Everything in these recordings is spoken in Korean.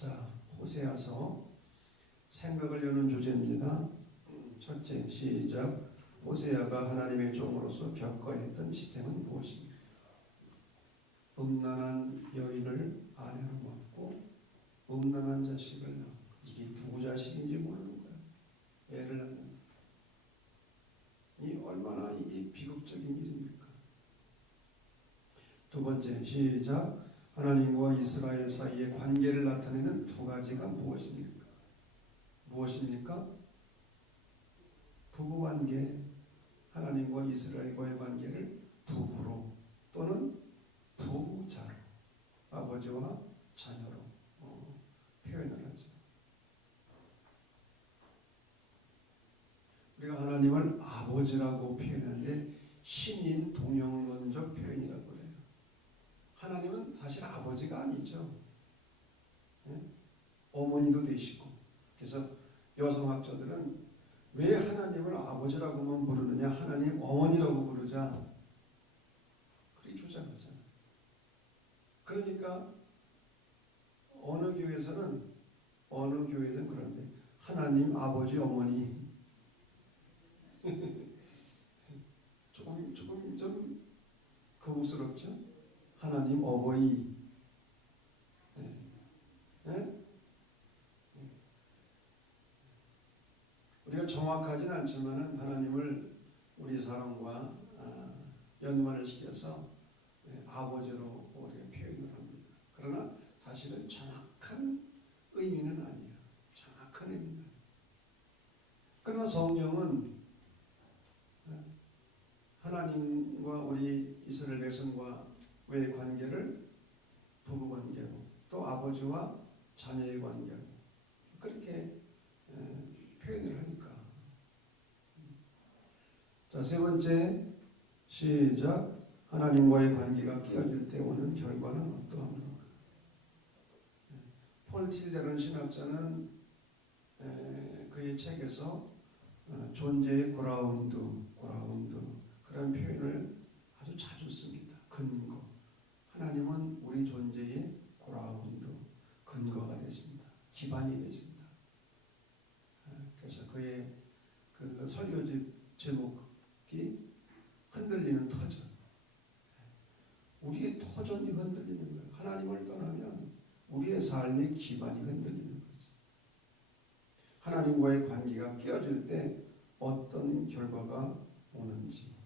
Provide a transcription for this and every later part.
자, 호세아서 생각을 여는 주제입니다. 첫째, 시작. 호세아가 하나님의 종으로서 겪어야 했던 희생은 무엇입니까? 음란한 여인을 아내로 먹고 음란한 자식을 낳고, 이게 누구 자식인지 모르는 거야. 애를 낳는. 이 얼마나 이게 비극적인 일입니까? 두 번째, 시작. 하나님과 이스라엘 사이의 관계를 나타내는 두 가지가 무엇입니까? 무엇입니까? 부부관계, 하나님과 이스라엘과의 관계를 부부로 또는 부자로, 아버지와 자녀로 표현을 하죠. 우리가 하나님을 아버지라고 표현하는데 신인 동영론적 표현이라고 그래요. 하나님은 사실 아버지가 아니죠. 어머니도 되시고. 그래서 여성학자들은 왜 하나님을 아버지라고만 부르느냐, 하나님 어머니라고 부르자, 그렇게 주장하잖아요. 그러니까 어느 교회에서는 그런데 하나님 아버지 어머니 조금 좀 거북스럽죠. 하나님 어버이. 우리가 정확하지는 않지만 하나님을 우리 사람과 연관을 시켜서 아버지로 우리가 표현을 합니다. 그러나 사실은 정확한 의미는 아니에요. 정확한 의미는. 그러나 성경은 하나님과 우리 이스라엘 백성과의 관계를 부부관계로, 또 아버지와 자녀의 관계로 그렇게 표현을 하니까. 자, 세 번째, 시작. 하나님과의 관계가 깨어질 때 오는 결과는 어떠합니까? 폴 틸레런 신학자는 그의 책에서 존재의 그라운드 그런 표현을 아주 자주 씁니다. 근거. 하나님은 우리 존재의 그라운드, 근거가 되십니다. 기반이 되십니다. 그래서 그의 그 설교집 제목이 흔들리는 터전. 우리의 터전이 흔들리는 거예요. 하나님을 떠나면 우리의 삶의 기반이 흔들리는 거죠. 하나님과의 관계가 깨어질 때 어떤 결과가 오는지.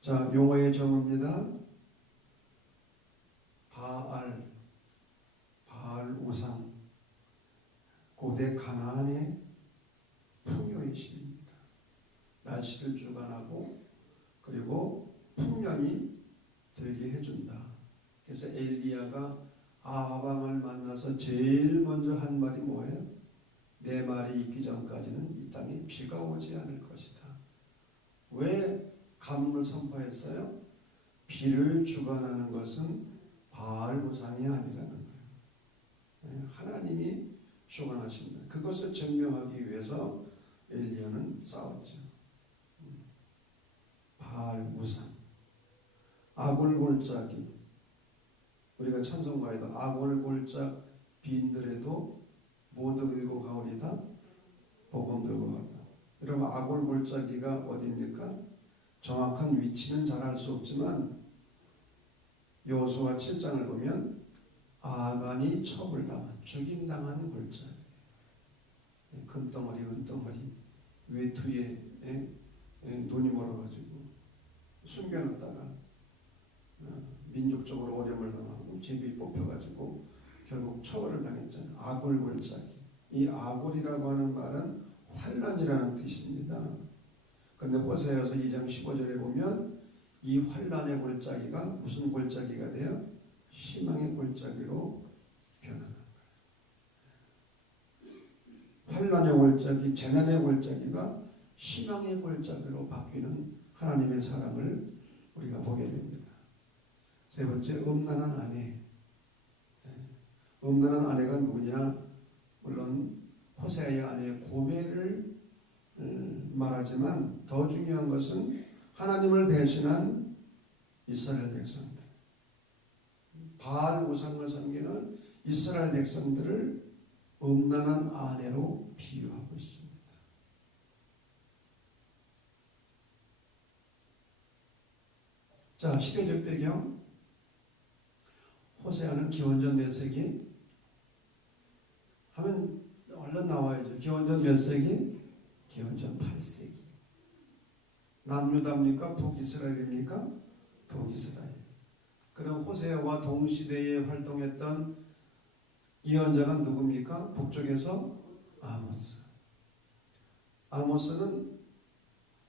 자, 용어의 정의입니다. 바알 우상, 고대 가나안의 풍요의 신입니다. 날씨를 주관하고 그리고 풍년이 되게 해준다. 그래서 엘리야가 아합 왕을 만나서 제일 먼저 한 말이 뭐예요? 내 말이 있기 전까지는 이 땅에 비가 오지 않을 것이다. 왜 가뭄을 선포했어요? 비를 주관하는 것은 바알 우상이 아니라는 거예요. 하나님이 주관하신다. 그것을 증명하기 위해서 엘리야는 싸웠죠. 바알 우상, 아골골짜기. 우리가 찬송가에도 아골골짝 빈들에도 모두 들고 가오리다, 복음 들고 가오리다. 여러분, 아골골짜기가 어디입니까? 정확한 위치는 잘 알 수 없지만 여호수아 7장을 보면 아간이 처벌당한, 죽임당한 골짜기. 금덩어리, 은덩어리, 외투에 눈이 멀어가지고 숨겨놨다가 민족적으로 어려움을 당하고 제비 뽑혀가지고 결국 처벌을 당했잖아요. 아골골짜기. 이 아골이라고 하는 말은 환란이라는 뜻입니다. 그런데 호세아서 2장 15절에 보면 이 환란의 골짜기가 무슨 골짜기가 돼요? 희망의 골짜기로 변하는 거예요. 환란의 골짜기, 재난의 골짜기가 희망의 골짜기로 바뀌는 하나님의 사랑을 우리가 보게 됩니다. 세 번째, 음란한 아내. 음란한 아내가 누구냐? 물론 호세아의 아내 고멜을 말하지만 더 중요한 것은 하나님을 배신한 이스라엘 백성들. 바알 우상을 섬기는 이스라엘 백성들을 음란한 아내로 비유하고 있습니다. 자, 시대적 배경. 호세아는 기원전 몇 세기? 하면 얼른 나와야죠. 기원전 몇 세기? 기원전 8세기. 남유다입니까? 북이스라엘입니까? 북이스라엘. 그럼 호세아와 동시대에 활동했던 예언자가 누굽니까? 북쪽에서 아모스. 아모스는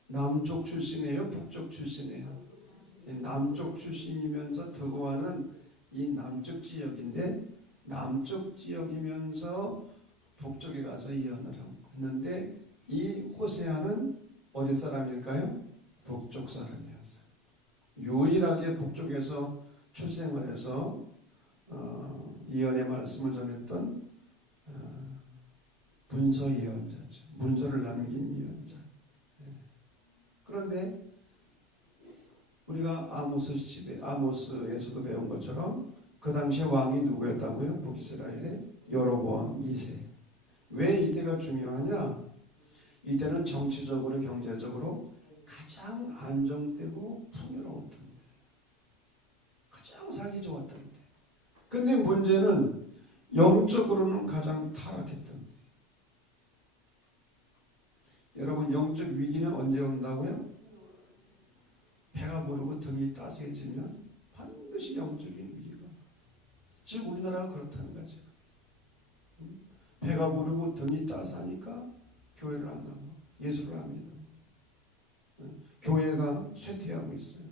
남쪽 출신이에요? 북쪽 출신이에요? 남쪽 출신이면서 드고아는 이 남쪽 지역인데, 남쪽 지역이면서 북쪽에 가서 예언을 했는데, 이 호세아는 어디 사람일까요? 북쪽 사람이었어요. 유일하게 북쪽에서 출생을 해서 예언의 말씀을 전했던 문서 예언자죠. 문서를 남긴 예언자. 그런데 우리가 아모스 시대, 아모스에서도 배운 것처럼 그 당시에 왕이 누구였다고요? 북이스라엘의 여로보암 2세. 왜 이때가 중요하냐? 이때는 정치적으로 경제적으로 가장 안정되고 풍요로웠던 때, 가장 살기 좋았던 때. 근데 문제는 영적으로는 가장 타락했던 때. 여러분, 영적 위기는 언제 온다고요? 배가 부르고 등이 따스해지면 반드시 영적인 위기가. 지금 우리나라가 그렇다는 거죠. 배가 부르고 등이 따스하니까 교회를 안 나와. 예수를 안 믿어. 교회가 쇠퇴하고 있어요.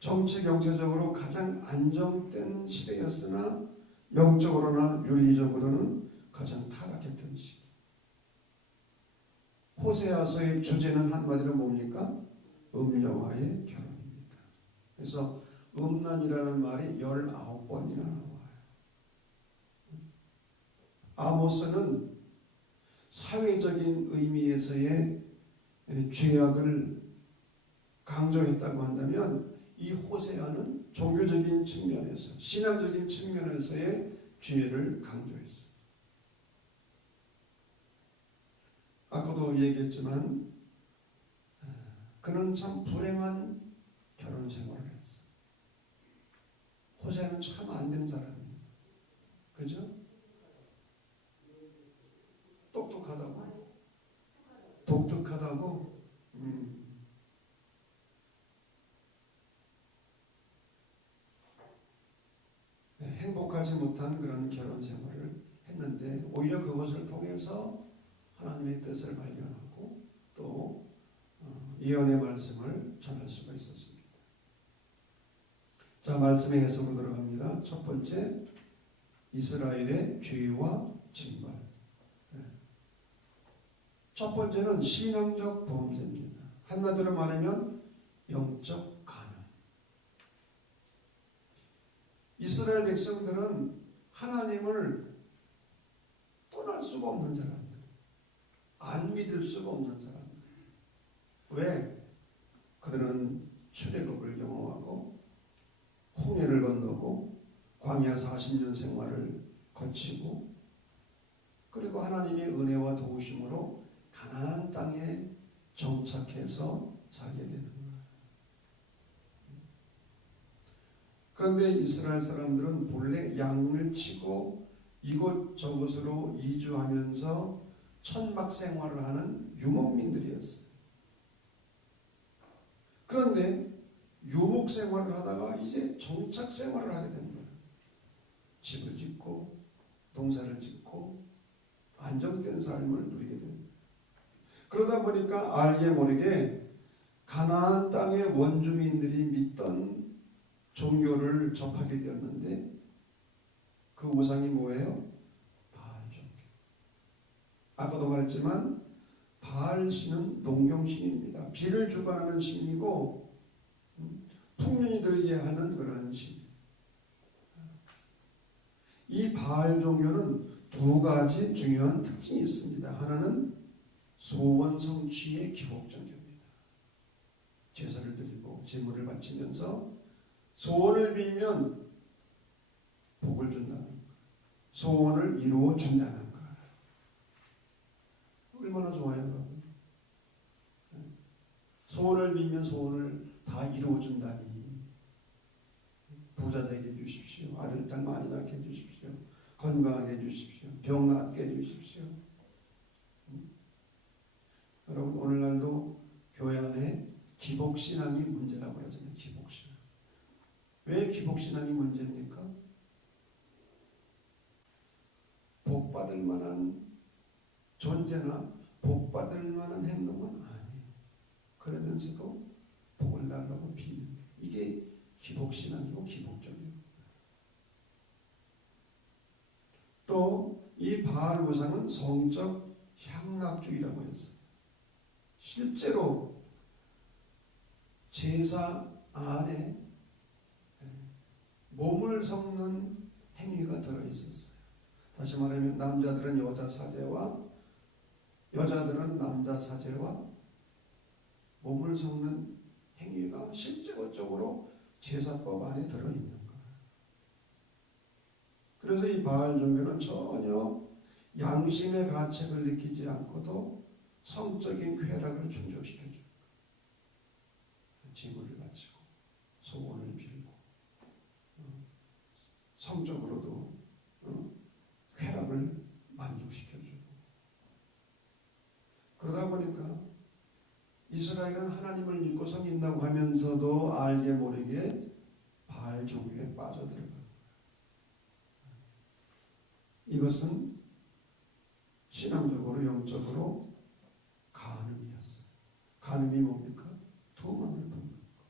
정치 경제적으로 가장 안정된 시대였으나 영적으로나 윤리적으로는 가장 타락했던 시대. 호세아서의 주제는 한마디로 뭡니까? 음녀와의 결혼입니다. 그래서 음란이라는 말이 19번이나 나와요. 아모스는 사회적인 의미에서의 죄악을 강조했다고 한다면, 이 호세아는 종교적인 측면에서, 신앙적인 측면에서의 죄를 강조했어요. 아까도 얘기했지만 그는 참 불행한 결혼 생활을 했어. 호세아는 참 안 된 사람이에요. 그죠? 똑똑하다고? 독특하다고? 행복하지 못한 그런 결혼 생활을 했는데, 오히려 그것을 통해서 하나님의 뜻을 발견하고 또 예언의 말씀을 전할 수가 있었습니다. 자, 말씀의 해석으로 들어갑니다. 첫 번째, 이스라엘의 죄와 징벌. 첫 번째는 신앙적 범죄입니다. 한마디로 말하면 영적 간음. 이스라엘 백성들은 하나님을 떠날 수가 없는 사람들, 안 믿을 수가 없는 사람들. 왜? 그들은 출애굽을 경험하고 홍해를 건너고 광야 40년 생활을 거치고, 그리고 하나님의 은혜와 도우심으로 가나안 땅에 정착해서 살게 되는 거예요. 그런데 이스라엘 사람들은 본래 양을 치고 이곳저곳으로 이주하면서 천막 생활을 하는 유목민들이었어요. 그런데 유목 생활을 하다가 이제 정착 생활을 하게 된 거예요. 집을 짓고 농사를 짓고 안정된 삶을 누리게 됩니다. 그러다 보니까 알게 모르게 가나안 땅의 원주민들이 믿던 종교를 접하게 되었는데, 그 우상이 뭐예요? 바알 종교. 아까도 말했지만 바알 신은 농경신입니다. 비를 주관하는 신이고 풍년이 들게 하는 그런 신. 이 바알 종교는 두 가지 중요한 특징이 있습니다. 하나는 소원 성취의 기복 종교입니다. 제사를 드리고 제물을 바치면서 소원을 빌면 복을 준다는 거예요. 소원을 이루어 준다는 거예요. 얼마나 좋아요, 여러분. 소원을 빌면 소원을 다 이루어 준다니. 부자 되게 해주십시오. 아들, 딸 많이 낳게 해주십시오. 건강하게 해주십시오. 병 낫게 해주십시오. 여러분, 오늘날도 교회 안에 기복신앙이 문제라고 하잖아요. 기복신앙. 왜 기복신앙이 문제입니까? 복받을 만한 존재나 복받을 만한 행동은 아니에요. 그러면서도 복을 달라고 비는 거예요. 이게 기복신앙이고 기복적이에요. 또 이 바알 우상은 성적 향락주의라고 했어요. 실제로 제사 안에 몸을 섞는 행위가 들어있었어요. 다시 말하면 남자들은 여자 사제와 여자들은 남자 사제와 몸을 섞는 행위가 실제적으로 제사법 안에 들어있는 거예요. 그래서 이 바알 종교는 전혀 양심의 가책을 느끼지 않고도 성적인 쾌락을 충족시켜줘요. 제물을 바치고 소원을 빌고 성적으로도 쾌락을 만족시켜주고. 그러다 보니까 이스라엘은 하나님을 믿고 섬긴다고 하면서도 알게 모르게 바알 종교에 빠져들어가요. 이것은 신앙적으로 영적으로 간음이었어요. 간음이 뭡니까? 두망을 품는 것.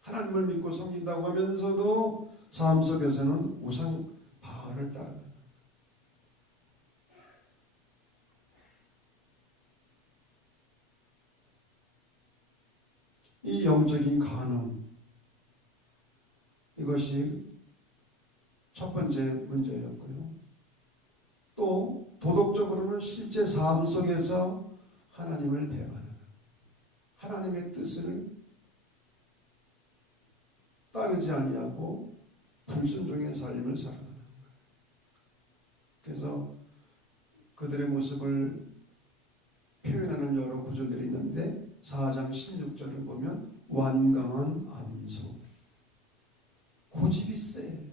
하나님을 믿고 섬긴다고 하면서도 삶 속에서는 우상 바알을 따라가요. 이 영적인 간음, 이것이 첫 번째 문제였고요. 또 도덕적으로는 실제 삶 속에서 하나님을 배반하는, 하나님의 뜻을 따르지 아니하고 불순종의 삶을 살아가는 거예요. 그래서 그들의 모습을 표현하는 여러 구절들이 있는데 4장 16절을 보면 완강한 암소, 고집이 세.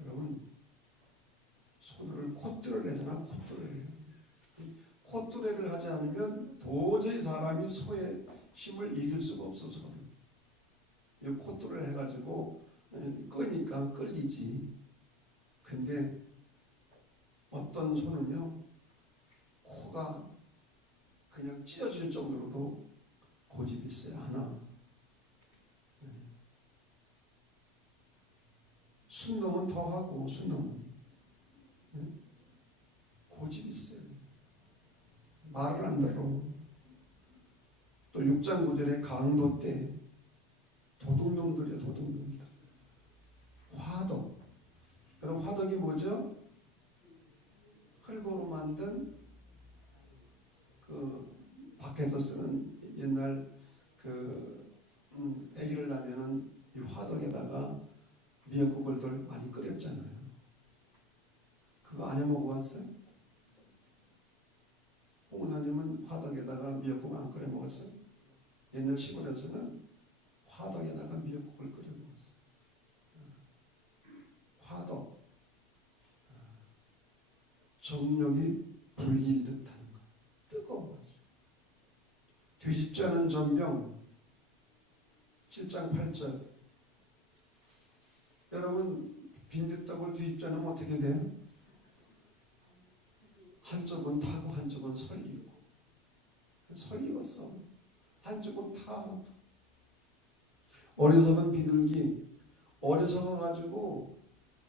여러분, 손을 콧뚜레를 해서나 콧뚜레. 콧뚜레를 하지 않으면 도저히 사람이 소의 힘을 이길 수가 없어. 소를. 이 콧뚜레를 해가지고 끄니까 끌리지. 근데 어떤 소는요, 코가 그냥 찢어질 정도로도 고집이 세. 하나. 순놈은 더하고, 순놈은 고집이 세요. 말을 안 들어. 또 6장 9절에 강도 때 도둑놈들이야, 도둑놈들. 화덕. 여러분, 화덕이 뭐죠? 흙으로 만든 그 밖에서 쓰는 옛날 그 아기를 낳으면은 이 화덕에다가 미역국을 많이 끓였잖아요. 그거 안 해 먹어봤어요? 홍사님은 화덕에다가 미역국 안 끓여 먹었어요? 옛날 시골에서는 화덕에다가 미역국을 끓여 먹었어요. 화덕. 정력이 불길 듯한 거. 뜨거워. 뒤집지 않은 전병. 7장 8절. 여러분, 빈대떡을 뒤집지 않으면 어떻게 돼요? 한쪽은 타고 한쪽은 설리고. 설리었어. 한쪽은 타. 어리석은 비둘기. 어리석어가지고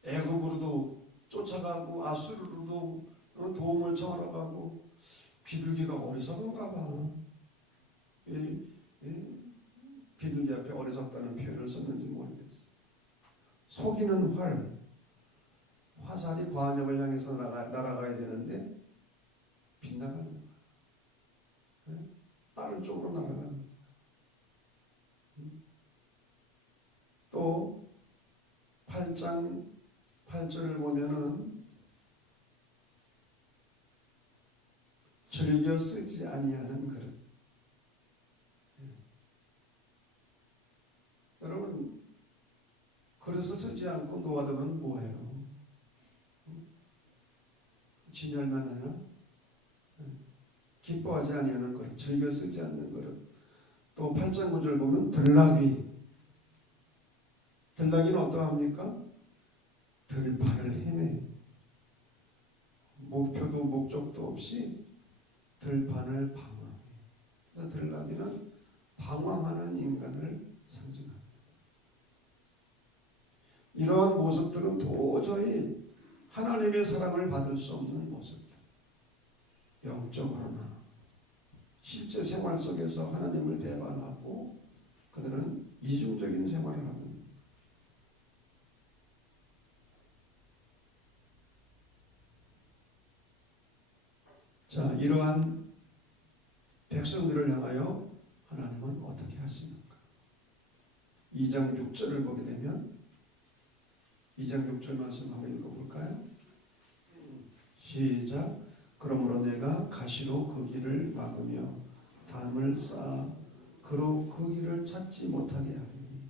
애굽으로도 쫓아가고 아수르로도 도움을 청하러 가고. 비둘기가 어리석은가 봐. 비둘기 앞에 어리석다는 표현을 썼는지 모르겠어. 속이는 활. 화살이 관역을 향해서 날아가야 되는데 빗나가는 거야. 다른 쪽으로 날아가는 거야. 8장 8절을 보면은 즐겨 쓰지 아니하는 그릇. 여러분, 그릇을 쓰지 않고 놓아두면 뭐예요? 진열만 하나? 기뻐하지 아니하는 그릇, 즐겨 쓰지 않는 그릇. 또 8장 9절 보면 들나귀. 들나귀는 어떠합니까? 들판을 헤매. 목표도 목적도 없이 들판을 방황해. 들나귀는 방황하는 인간을 상징합니다. 이러한 모습들은 도저히 하나님의 사랑을 받을 수 없는 모습들. 영적으로나 실제 생활 속에서 하나님을 배반하고 그들은 이중적인 생활을 하고 있습니다. 자, 이러한 백성들을 향하여 하나님은 어떻게 하십니까? 2장 6절을 보게 되면 2장 6절 말씀 한번 읽어볼까요? 시작. 그러므로 내가 가시로 그 길을 막으며 담을 쌓아 그로 그 길을 찾지 못하게 하리니.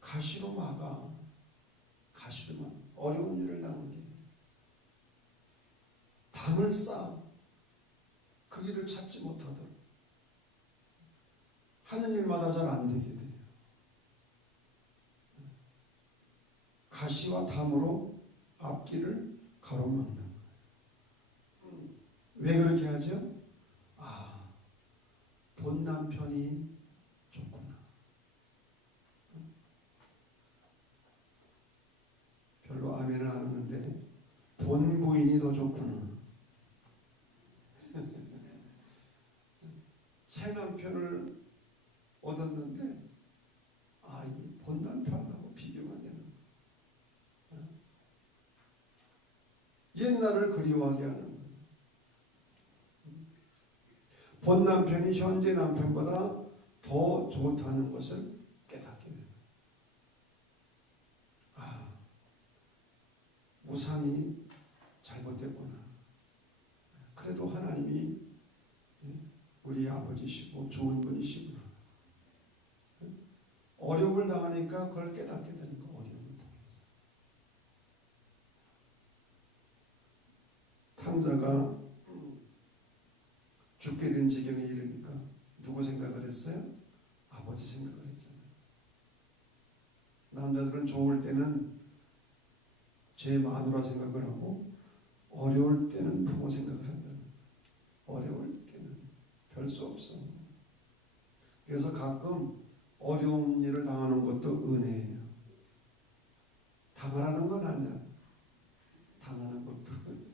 가시로 막아. 가시로만 어려운 일을 당하게. 담을 쌓아 그 길을 찾지 못하도록. 하는 일마다 잘 안 되게 돼요. 가시와 담으로 앞길을 가로막는 거예요. 왜 그렇게 하죠? 아, 본 남편이 좋구나. 별로 아멘을 안 하는데 본 부인이 더 좋구나. 새 남편을 얻었는데 아, 이 본 남편하고 비교가 되는 거예요. 옛날을 그리워하게 하는 거예요. 본 남편이 현재 남편보다 더 좋다는 것을 깨닫게 됩니다. 아, 우상이 잘못됐구나. 그래도 하나님이 우리 아버지시고 좋은 분이시구나. 어려움을 당하니까 그걸 깨닫게 되는 거. 어려움을 통해서 탕자가 죽게 된 지경에 이르니까 누구 생각을 했어요? 아버지 생각을 했잖아요. 남자들은 좋을 때는 제 마누라 생각을 하고 어려울 때는 부모 생각을 한다는 거예요. 어려울 때는 별 수 없어. 그래서 가끔 어려운 일을 당하는 것도 은혜예요. 당하라는 건 아니야. 당하는 것도 은혜.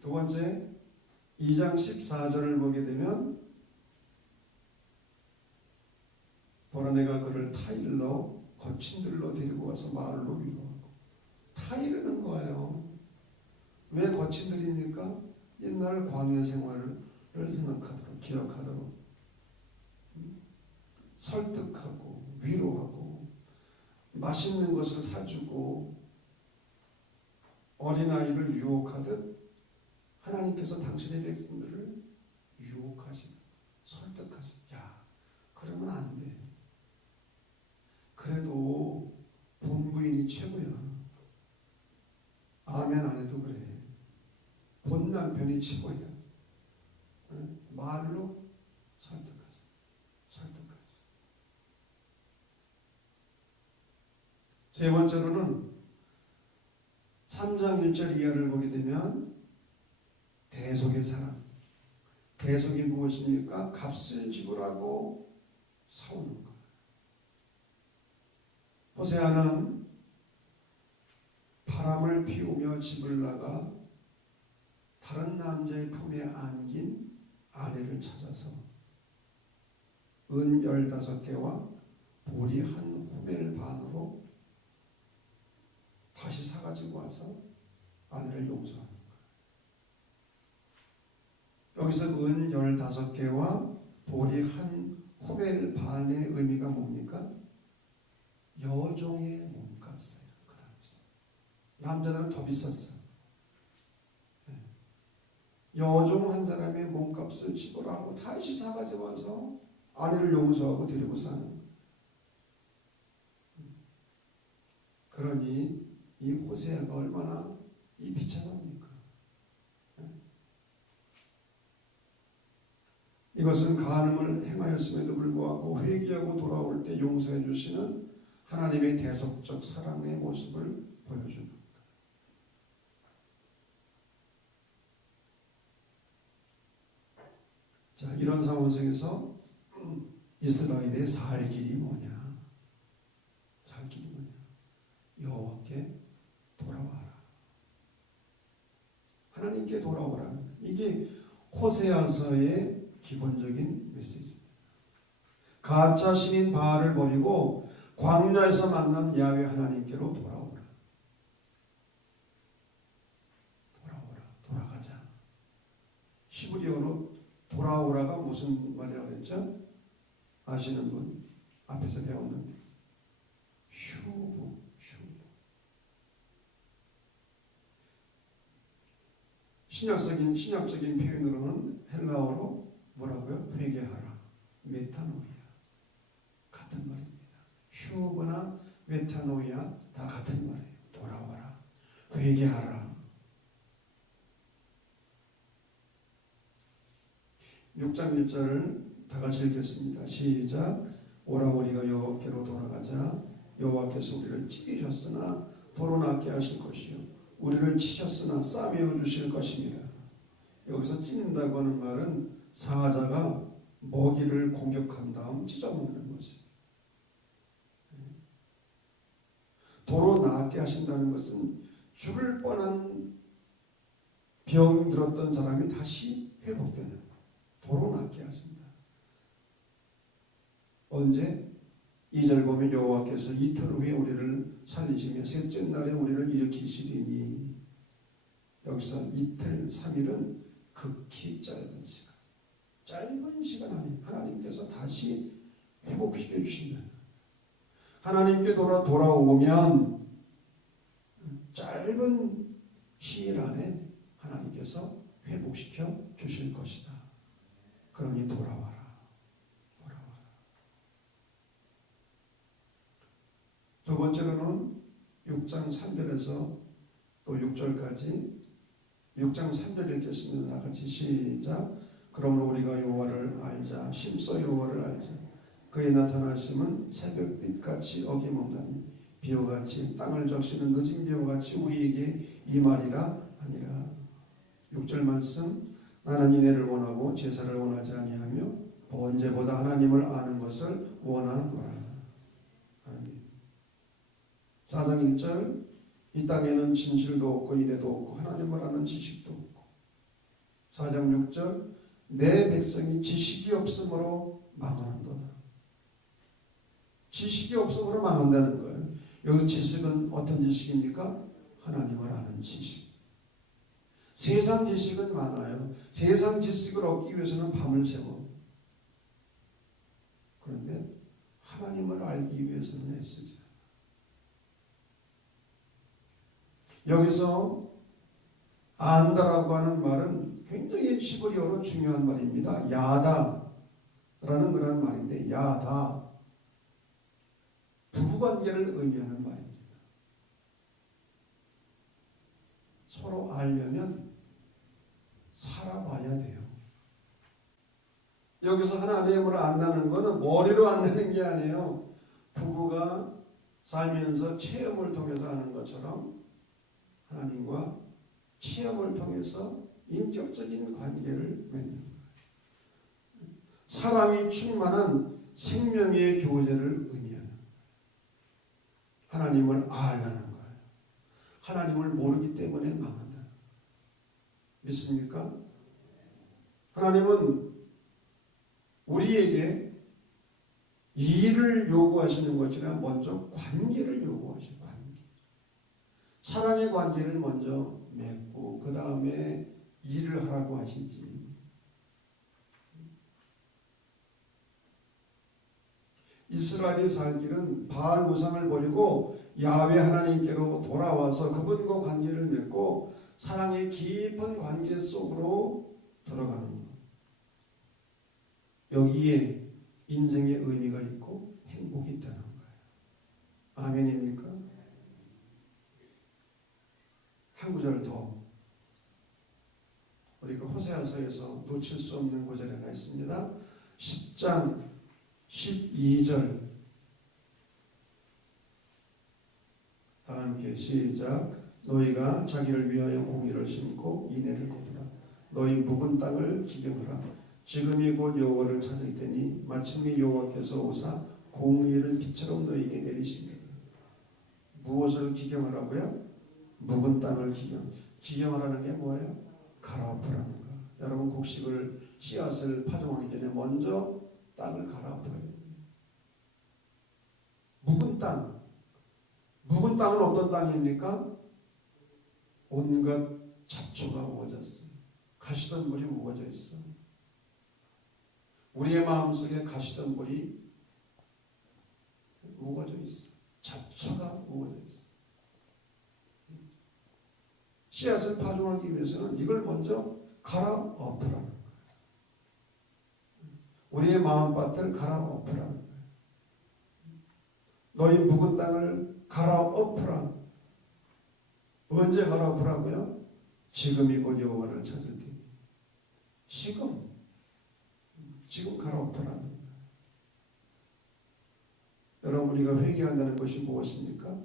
두 번째, 2장 14절을 보게 되면 보라 내가 그를 타일러 거친 들로 데리고 가서 마을로 위로하고. 타이르는 거예요. 왜 거친 들입니까? 옛날 광야 생활을 생각하도록 기억하도록 설득하고 위로하고 맛있는 것을 사주고 어린아이를 유혹하듯 하나님께서 당신의 백성들을 유혹하시고 설득하시고 야, 그러면 안 돼. 그래도 본부인이 최고야. 아멘 안 해도 그래. 본 남편이 최고야. 말로 설득하시. 세 번째로는 3장 1절 이하를 보게 되면 대속의 사랑. 대속이 무엇입니까? 값을 지불하고 사오는 것. 호세아는 바람을 피우며 집을 나가 다른 남자의 품에 안긴 아내를 찾아서 은 15개와 보리 한 호멜 반으로 다시 사가지고 와서 아내를 용서하는 거예요. 여기서 은 15개와 보리 한 호멜 반의 의미가 뭡니까? 여종의 몸값이에요. 그 당시 남자들은 더 비쌌어. 여종 한 사람의 몸값을 지불하고 다시 사가지고 와서 아내를 용서하고 데리고 사는. 그러니 이 호세아가 얼마나 이 비참합니까? 이것은 간음을 행하였음에도 불구하고 회개하고 돌아올 때 용서해 주시는 하나님의 대속적 사랑의 모습을 보여주는 겁니다. 자, 이런 상황 속에서 이스라엘의 살 길이 뭐냐? 살 길이 뭐냐? 여호와께 돌아와라. 하나님께 돌아오라는, 이게 호세아서의 기본적인 메시지입니다. 가짜 신인 바알을 버리고 광야에서 만난 야훼 하나님께로 돌아오라. 돌아가자. 히브리어로 돌아오라가 무슨 말이라고 했죠? 아시는 분? 앞에서 배웠는데 슈브. 신약적인 표현으로는 헬라어로 뭐라고요? 회개하라. 메타노이아. 같은 말입니다. 슈브나 메타노이아 다 같은 말이에요. 돌아와라. 회개하라. 6장 1절을 다 같이 읽겠습니다. 시작. 오라 우리가 여호와께로 돌아가자. 여호와께서 우리를 찢으셨으나 도로 낫게 하실 것이요 우리를 치셨으나 싸매어 주실 것입니다. 여기서 찢는다고 하는 말은 사자가 먹이를 공격한 다음 찢어먹는 것이에요. 도로 낫게 하신다는 것은 죽을 뻔한 병 들었던 사람이 다시 회복되는 거예요. 도로 낫게 하신다. 언제? 2절 보면 여호와께서 이틀 후에 우리를 살리시며 셋째 날에 우리를 일으키시리니, 여기서 이틀 3일은 극히 짧은 시간, 짧은 시간 안에 하나님께서 다시 회복시켜 주신다. 하나님께 돌아오면 짧은 시일 안에 하나님께서 회복시켜 주실 것이다. 그러니 돌아와라. 두 번째로는 6장 3절에서 또 6절까지 6장 3절 읽겠습니다. 다 같이 시작. 그러므로 우리가 여호와를 알자. 심써 여호와를 알자. 그의 나타나심은 새벽빛같이 어김없나니 비오같이 땅을 적시는 늦은 비오같이 우리에게 임하리라 하니라. 6절 말씀. 나는 인애를 원하고 제사를 원하지 아니하며 번제보다 하나님을 아는 것을 원하노라. 4장 1절. 이 땅에는 진실도 없고 인애도 없고 하나님을 아는 지식도 없고. 4장 6절. 내 백성이 지식이 없으므로 망하는도다. 지식이 없으므로 망한다는 거예요. 여기 지식은 어떤 지식입니까? 하나님을 아는 지식. 세상 지식은 많아요. 세상 지식을 얻기 위해서는 밤을 새워. 그런데 하나님을 알기 위해서는 애쓰지. 여기서 안다라고 하는 말은 굉장히 히브리어로 중요한 말입니다. 야다라는 그런 말인데, 야다, 부부관계를 의미하는 말입니다. 서로 알려면 살아봐야 돼요. 여기서 하나님을 안다는 것은 머리로 안다는 게 아니에요. 부부가 살면서 체험을 통해서 하는 것처럼 하나님과 체험을 통해서 인격적인 관계를 맺는 거예요. 사랑이 충만한 생명의 교제를 의미하는 거예요. 하나님을 알라는 거예요. 하나님을 모르기 때문에 망한다. 믿습니까? 하나님은 우리에게 일을 요구하시는 것이나 먼저 관계를 요구하시는 거예요. 사랑의 관계를 먼저 맺고 그 다음에 일을 하라고 하시지. 이스라엘이 살 길은 바알 우상을 버리고 야훼 하나님께로 돌아와서 그분과 관계를 맺고 사랑의 깊은 관계 속으로 들어가는 것. 여기에 인생의 의미가 있고 행복이 있다는 거예요. 아멘입니까? 한 구절 더 우리가 호세아서에서 놓칠 수 없는 구절이 하나 있습니다. 10장 12절 다 함께 시작. 너희가 자기를 위하여 공의를 심고 인애를 거두라. 너희 묵은 땅을 기경하라. 지금이 곧 여호와를 찾을 때니 마침내 여호와께서 오사 공의를 빛처럼 너희에게 내리시리라. 무엇을 기경하라고요? 묵은 땅을 기경하라는 게 뭐예요? 갈아엎으라는 거. 여러분 곡식을 씨앗을 파종하기 전에 먼저 땅을 갈아엎어야 됩니다. 묵은 땅. 묵은 땅은 어떤 땅입니까? 온갖 잡초가 우거졌어요. 가시덤불이 우거져 있어. 우리의 마음속에 가시덤불이 우거져 있어. 잡초가 우거져 있어. 씨앗을 파종하기 위해서는 이걸 먼저 갈아엎으라는 거예요. 우리의 마음밭을 갈아엎으라는 거예요. 너희 묵은 땅을 갈아엎으라. 언제 갈아엎으라고요? 지금이 곧 여호와를 찾을 때. 지금 갈아엎으라는 거예요. 여러분 우리가 회개한다는 것이 무엇입니까?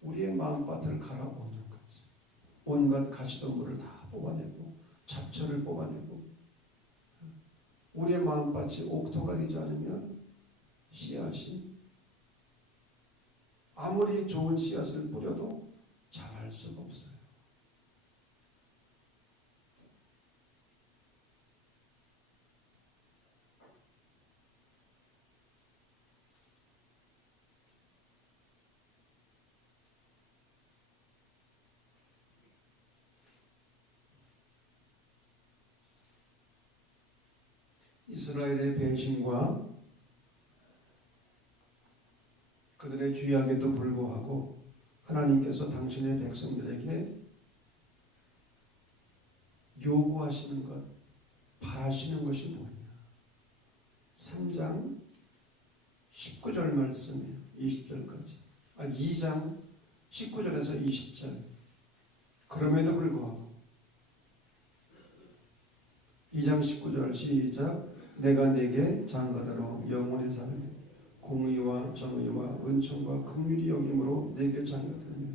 우리의 마음밭을 갈아엎는 거지. 온갖 가시덤불을 다 뽑아내고 잡초를 뽑아내고 우리의 마음밭이 옥토가 되지 않으면 씨앗이 아무리 좋은 씨앗을 뿌려도 자랄 수가 없어요. 이스라엘의 배신과 그들의 죄악에도 불구하고 하나님께서 당신의 백성들에게 요구하시는 것, 바라시는 것이 뭐냐? 3장 19절 말씀이에요. 20절까지. 2장 19절에서 20절. 그럼에도 불구하고 2장 19절 시작. 내가 내게 장가들어 영원히 살리 공의와 정의와 은총과 긍휼이 여김으로 내게 장가들으며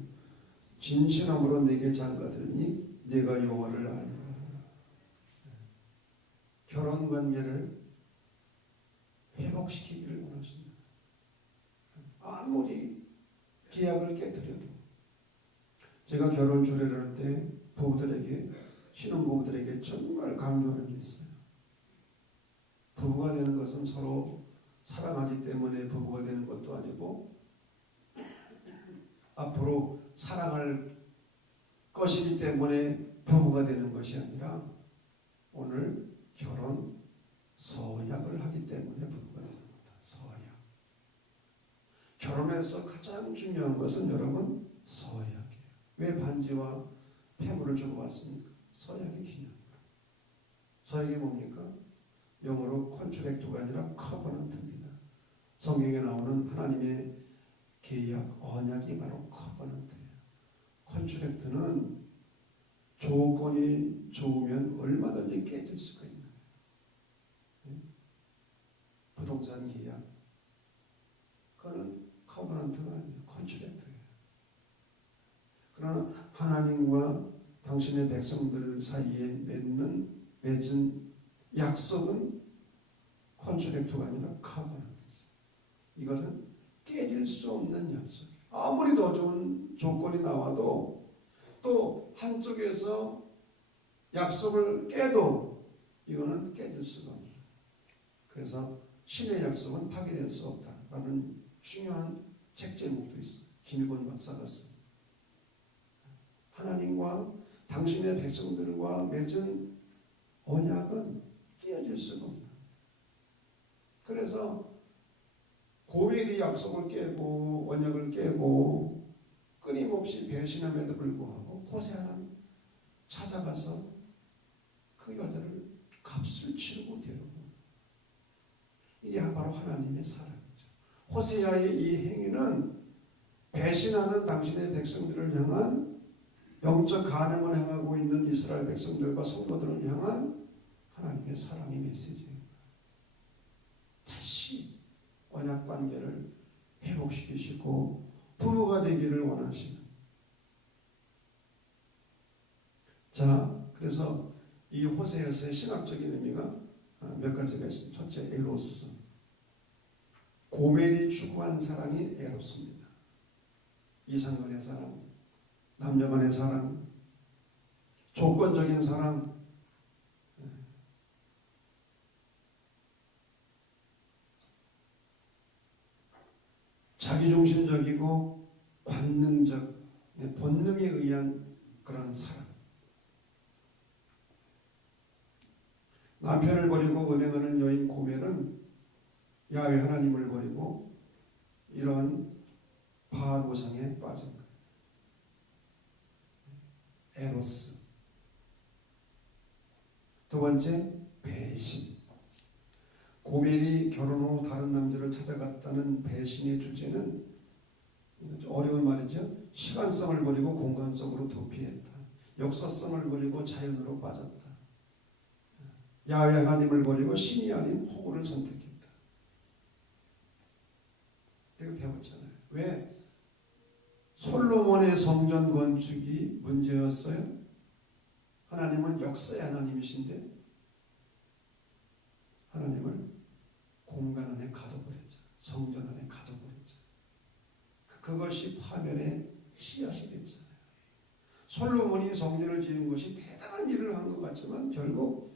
진실함으로 내게 장가들으니 내가 여호와를 알리라. 결혼 관계를 회복시키기를 원하십니다. 아무리 계약을 깨뜨려도 제가 결혼 주례를 할 때 부부들에게 신혼부부들에게 정말 강조하는 게 있어요. 부부가 되는 것은 서로 사랑하기 때문에 부부가 되는 것도 아니고 앞으로 사랑할 것이기 때문에 부부가 되는 것이 아니라 오늘 결혼 서약을 하기 때문에 부부가 되는 거다. 서약. 결혼에서 가장 중요한 것은 여러분 서약이에요. 왜 반지와 폐물을 주고 왔습니까? 서약의 기념. 서약이 뭡니까? 영어로 컨트랙트가 아니라 커버넌트입니다. 성경에 나오는 하나님의 계약, 언약이 바로 커버넌트예요. 컨트랙트는 조건이 좋으면 얼마든지 깨질 수가 있는 거예요. 부동산 계약, 그거는 커버넌트가 아니에요. 컨트랙트예요. 그러나 하나님과 당신의 백성들 사이에 맺은 약속은 컨트랙트가 아니라 커버넌트죠. 이것은 깨질 수 없는 약속. 아무리 더 좋은 조건이 나와도 또 한쪽에서 약속을 깨도 이거는 깨질 수가 없어요. 그래서 신의 약속은 파괴될 수 없다라는 중요한 책 제목도 있어요. 김일권 박사가 쓴. 하나님과 당신의 백성들과 맺은 언약은 깨어질 수가 없다. 그래서 고멜이 약속을 깨고 언약을 깨고 끊임없이 배신함에도 불구하고 호세아는 찾아가서 그 여자를 값을 치르고 데려오고, 이게 바로 하나님의 사랑이죠. 호세아의 이 행위는 배신하는 당신의 백성들을 향한, 영적 간음을 행하고 있는 이스라엘 백성들과 성도들을 향한 하나님의 사랑의 메시지예요. 다시 언약 관계를 회복시키시고 부부가 되기를 원하시는. 자, 그래서 이 호세아서의 신학적인 의미가 몇 가지가 있습니다. 첫째, 에로스. 고멜이 추구한 사랑이 에로스입니다. 이상간의 사랑, 남녀간의 사랑, 조건적인 사랑, 자기중심적이고 관능적, 본능에 의한 그런 사랑. 남편을 버리고 음행하는 여인 고멜은 야훼 하나님을 버리고 이러한 바알 우상에 빠진 거예요. 에로스. 두 번째, 배신. 고멜이 결혼 후 다른 남자를 찾아갔다는 배신의 주제는 어려운 말이죠. 시간성을 버리고 공간성으로 도피했다. 역사성을 버리고 자연으로 빠졌다. 야훼 하나님을 버리고 신이 아닌 허구를 선택했다. 이거 배웠잖아요. 왜? 솔로몬의 성전 건축이 문제였어요? 하나님은 역사의 하나님이신데 하나님을 공간 안에 가둬버렸죠. 성전 안에 가둬버렸죠. 그것이 파멸의 씨앗이 됐잖아요. 솔로몬이 성전을 지은 것이 대단한 일을 한 것 같지만 결국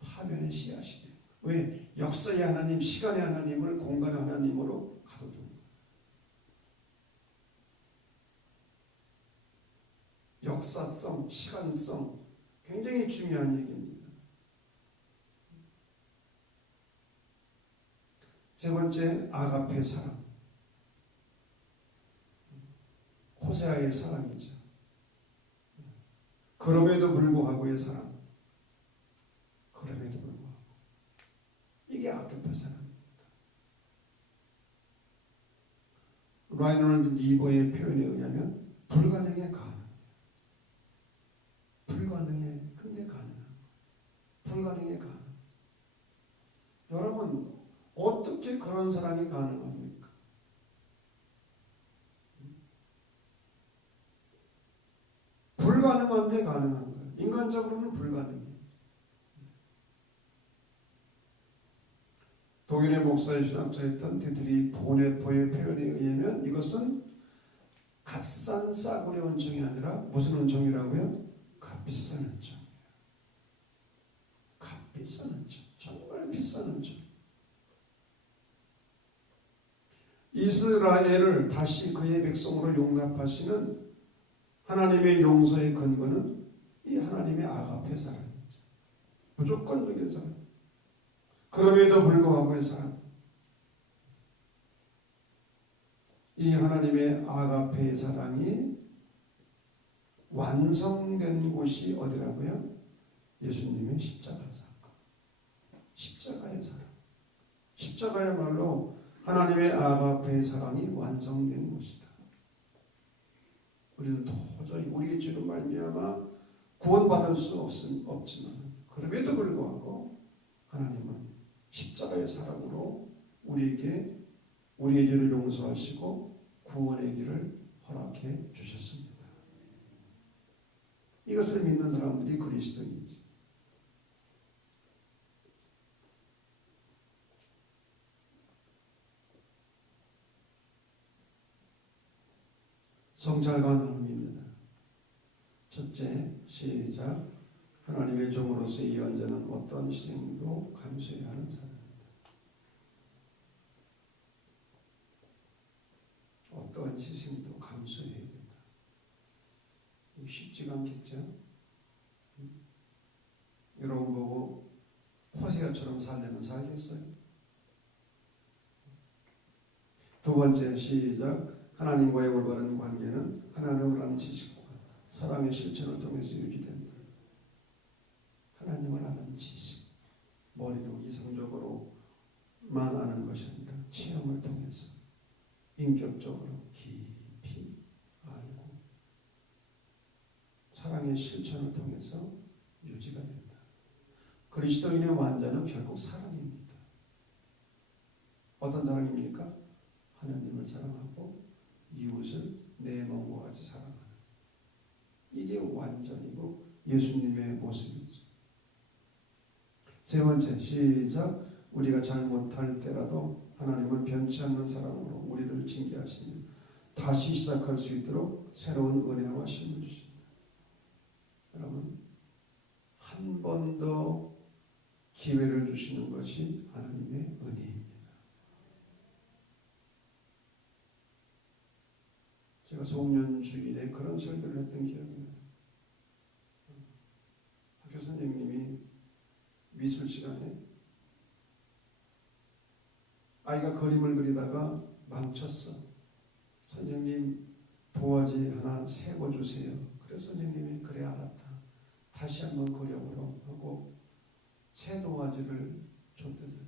파멸의 씨앗이 돼요. 왜? 역사의 하나님, 시간의 하나님을 공간의 하나님으로 가둬둔 거예요. 역사성, 시간성 굉장히 중요한 얘기입니다. 세 번째, 아가페 사랑. 호세아의 사랑이죠. 그럼에도 불구하고의 사랑. 그럼에도 불구하고. 이게 아가페 사랑입니다. 라이너드 리버의 표현에 의하면 불가능에 가능. 불가능해, 근데 가능한. 불가능에 가능. 여러분, 어떻게 그런 사랑이 가능합니까? 불가능한데 가능한 거예요. 인간적으로는 불가능해요. 독일의 목사의 신학자였던 디트리 보네포의 표현에 의하면 이것은 값싼 싸구려 은총이 아니라 무슨 은총이라고요? 값비싼 은총이에요. 값비싼 은총. 정말 비싼 은총. 이스라엘을 다시 그의 백성으로 용납하시는 하나님의 용서의 근거는 이 하나님의 아가페 사랑이죠. 무조건적인 사랑. 그럼에도 불구하고의 사랑. 이 하나님의 아가페의 사랑이 완성된 곳이 어디라고요? 예수님의 십자가 사건. 십자가의 사랑. 십자가야말로 하나님의 아가페의 사랑이 완성된 곳이다. 우리는 도저히 우리의 죄로 말미암아 구원받을 수 없지만 그럼에도 불구하고 하나님은 십자가의 사랑으로 우리에게 우리의 죄를 용서하시고 구원의 길을 허락해 주셨습니다. 이것을 믿는 사람들이 그리스도인이지. 성찰과 나눔입니다. 첫째, 시작. 하나님의 종으로서 이 언자는 어떤 희생도 감수해야 하는 사람입니다. 어떠한 희생도 감수해야 된다. 쉽지가 않겠죠? 여러분 보고 호세아처럼 살려면 살겠어요? 두 번째 시작. 하나님과의 올바른 관계는 하나님을 아는 지식과 사랑의 실천을 통해서 유지된다. 하나님을 아는 지식, 머리로 이성적으로만 아는 것이 아니라 체험을 통해서 인격적으로 깊이 알고 사랑의 실천을 통해서 유지가 된다. 그리스도인의 완전은 결국 사랑입니다. 어떤 사랑입니까? 하나님을 사랑하고 이웃을 내 몸과 같이 사랑하는, 이게 완전이고 예수님의 모습이죠. 세 번째 시작. 우리가 잘못할 때라도 하나님은 변치 않는 사랑으로 우리를 징계하시며 다시 시작할 수 있도록 새로운 은혜와 힘을 주십니다. 여러분, 한 번 더 기회를 주시는 것이 하나님의 은혜입니다. 제가 송년 주일에 그런 설교를 했던 기억이 나요. 학교 선생님이 미술 시간에 아이가 그림을 그리다가 망쳤어. 선생님 도화지 하나 세고 주세요. 그래서 선생님이 그래 알았다. 다시 한번 그려보려 하고 새 도화지를 줬대잖아요.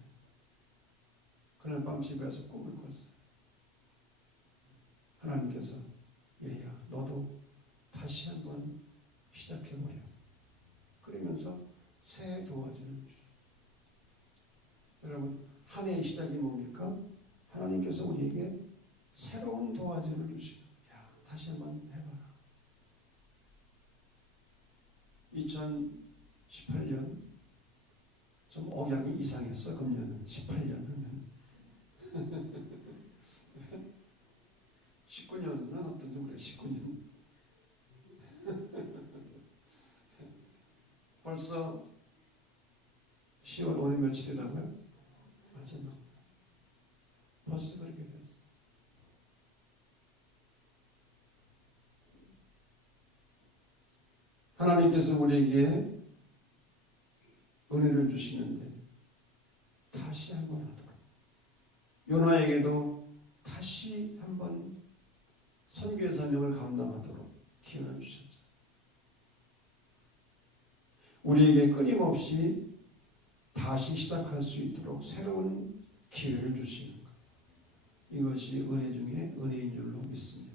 그날 밤 집에서 꿈을 꿨어요. 하나님께서 얘야 너도 다시 한번 시작해보려. 그러면서 새 도화지를 주셔. 여러분, 한 해의 시작이 뭡니까? 하나님께서 우리에게 새로운 도화지를 주시고, 야 다시 한번 해봐라. 2018년 좀 억양이 이상했어. 금년은 18년 하면 19년은 어떤지 모르겠어. 19년 벌써 10월 오늘 며칠이라고요? 마지막. 벌써 그렇게 됐어. 하나님께서 우리에게 은혜를 주시는데 다시 한번 하도록, 요나에게도 다시 한번 선교의 사명을 감당하도록 기회를 주셨죠. 우리에게 끊임없이 다시 시작할 수 있도록 새로운 기회를 주시는 것, 이것이 은혜 중에 은혜인 줄로 믿습니다.